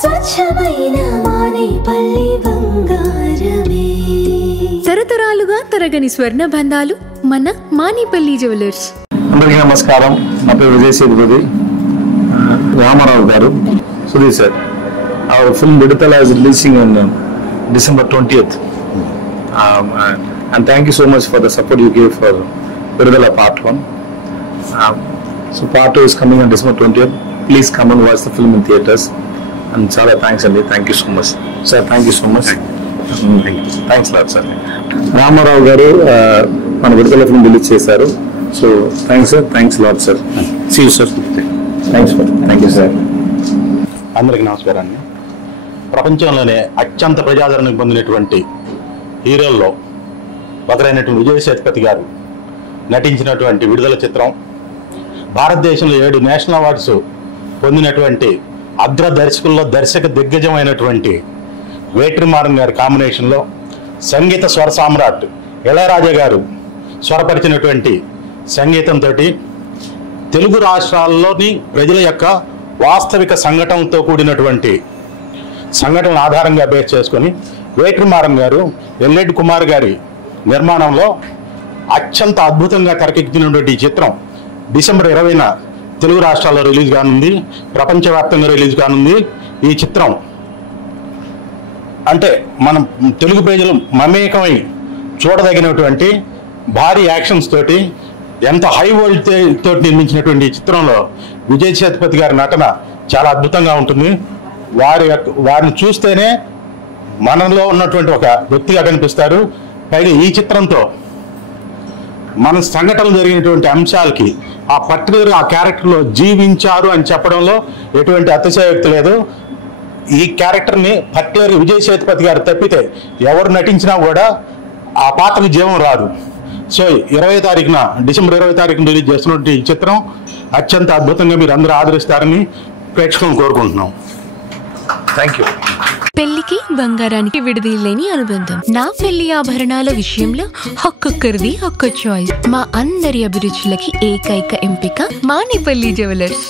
స్వచ్ఛమైన మానేపల్లి బంగారమే. తరతరాలుగా తరగని స్వర్ణ బంధాలు మన మానేపల్లి జ్యువెలర్స్. అందరికీ నమస్కారం. నా పేరు విజయ్ సేతుపతి. రామారావు గారు, Sudheer sir, our film Viduthala is releasing on December 20th. And thank you so much for the support you gave for Viduthala Part 1. So Part 2 is coming on December 20th. Please come and watch the film in theaters. And చాలా thanks అండి. Thank you so much sir. Thank you so much. Thanks lot sir. Ramarao garu మన Vidudala film release చేశారు. So thanks sir. Thanks lot sir. See you sir. Thanks sir. Thank you sir. అందరికీ నమస్కారం అండి. ప్రపంచంలోనే అత్యంత ప్రజాదరణ పొందినటువంటి హీరోల్లో ఒకరైనటువంటి విజయ్ సేతుపతి గారు నటించినటువంటి విడుదల చిత్రం, భారతదేశంలో 7 నేషనల్ అవార్డ్స్ పొందినటువంటి అగ్ర దర్శకుల్లో దర్శక దిగ్గజమైనటువంటి వేట్రిమారన్ గారి కాంబినేషన్లో సంగీత స్వర సామ్రాట్ ఇళయరాజా గారు స్వరపరిచినటువంటి సంగీతంతో తెలుగు రాష్ట్రాల్లోని ప్రజల యొక్క వాస్తవిక సంఘటనతో కూడినటువంటి సంఘటనల ఆధారంగా బేస్ చేసుకొని వేట్రిమారన్ గారు ఎల్ఎడ్ కుమార్ గారి నిర్మాణంలో అత్యంత అద్భుతంగా తెరకెక్కినటువంటి ఈ చిత్రం డిసెంబర్ 20న తెలుగు రాష్ట్రాల్లో రిలీజ్ కానుంది, ప్రపంచవ్యాప్తంగా రిలీజ్ కానుంది. ఈ చిత్రం అంటే మనం తెలుగు ప్రజలు మమేకమై చూడదగినటువంటి భారీ యాక్షన్స్ తోటి ఎంత హై వోల్ట్ తోటి నిర్మించినటువంటి ఈ చిత్రంలో విజయ్ సేతుపతి గారి నటన చాలా అద్భుతంగా ఉంటుంది. వారిని చూస్తేనే మనలో ఉన్నటువంటి ఒక వ్యక్తిగా కనిపిస్తారు. పైగా ఈ చిత్రంతో మన సంఘటనలు జరిగినటువంటి అంశాలకి ఆ పర్టికులర్ ఆ క్యారెక్టర్లో జీవించారు అని చెప్పడంలో ఎటువంటి అతిశయోక్తి లేదు. ఈ క్యారెక్టర్ని పర్టికులర్ విజయ్ సేతుపతి గారు తప్పితే ఎవరు నటించినా కూడా ఆ పాత్రకి జీవం రాదు. సో 20వ తారీఖున డిసెంబర్ 20వ తారీఖున రిలీజ్ చేస్తున్నటువంటి ఈ చిత్రం అత్యంత అద్భుతంగా మీరు అందరూ ఆదరిస్తారని ప్రేక్షకులను కోరుకుంటున్నాం. Thank you. పెళ్లికి బంగారానికి విడదీయలేని అనుబంధం. నా పెళ్లి ఆభరణాల విషయంలో ఒక్కొక్కరిది ఒక్క చాయిస్. మా అందరి అభిరుచులకి ఏకైక ఎంపిక మానేపల్లి జ్యువెలర్స్.